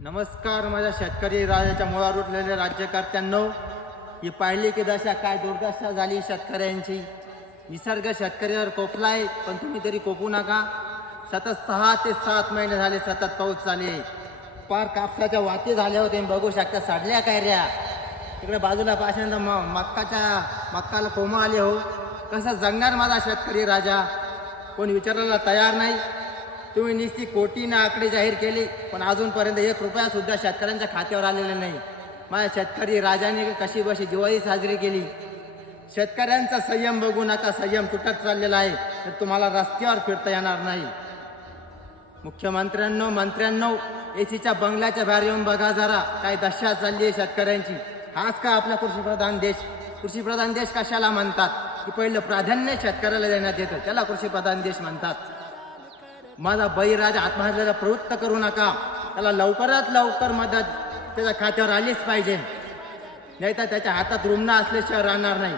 नमस्कार माझ्या शेतकरी राजाच्या मुळावर उठलेल्या राज्यकर्त्यांनो, ही पाहिली की दशा काय दुर्दशा झाली शेतकऱ्यांची. निसर्ग शेतकऱ्यावर कोपलाय, पण तुम्ही तरी कोपू नका. सतत 6 ते 7 महिने झाले सतत पाऊस चालू आहे. पार कापसाच्या वाती झाल्या होत्या, बघू शकता साडल्या कायऱ्या. तिकडे बाजूला पाशांना मक्काला कोंब आले हो. कसं जगणार माझा शेतकरी राजा? कोण विचारायला तयार नाही. तुम्ही नुसती कोटीने आकडे जाहीर केले, पण अजूनपर्यंत 1 रुपया सुद्धा शेतकऱ्यांच्या खात्यावर आलेला नाही. माझ्या शेतकरी राजाने कशी बशी दिवाळी साजरी केली. शेतकऱ्यांचा संयम बघू नका, संयम तुटत चाललेला आहे. तर तुम्हाला रस्त्यावर फिरता येणार नाही. मंत्र्यांनो, एसीच्या बंगल्याच्या बाहेर येऊन बघा जरा, काय दशा चालली आहे शेतकऱ्यांची. हाच का आपला कृषीप्रधान देश? कृषीप्रधान देश कशाला म्हणतात? की पहिलं प्राधान्य शेतकऱ्याला देण्यात येतं, त्याला कृषीप्रधान देश म्हणतात. माझा बळीराजा आत्महत्येला प्रवृत्त करू नका. त्याला लवकरात लवकर मदत त्याच्या खात्यावर आलीच पाहिजे, नाही तर त्याच्या हातात रुग्ण असल्याशिवाय राहणार नाही.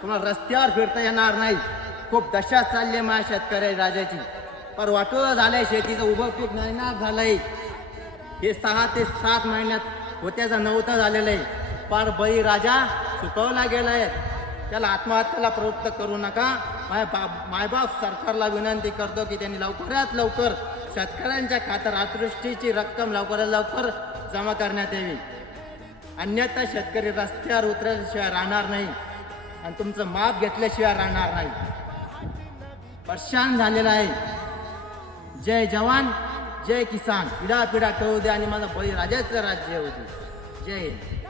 तुम्हाला रस्त्यावर फिरता येणार नाही. खूप दशा चालली आहे माझ्या शेतकरी राजाची. पर वाटोळं झालंय, शेतीचं उभं पीक नायनाट झालंय. हे 6 ते 7 महिन्यात होत्याचं नव्हतं झालेलं आहे. पार बळीराजा चुकवला गेलाय. त्याला आत्महत्येला प्रवृत्त करू नका. मायबाप सरकारला विनंती करतो की त्यांनी लवकरात लवकर शेतकऱ्यांच्या खात्यावर अतिवृष्टीची रक्कम लवकरात लवकर जमा करण्यात यावी. अन्यथा शेतकरी रस्त्यावर उतरल्याशिवाय राहणार नाही आणि तुमचं माप घेतल्याशिवाय राहणार नाही. परेशान झालेला आहे. जय जवान जय किसान, पिढा पिढा कळू दे आणि माझा बळीराजाचं राज्य होते. जय हिंद.